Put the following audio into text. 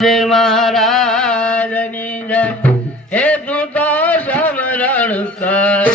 જય મહારાજની જય. હે તું તો સમરણ કર.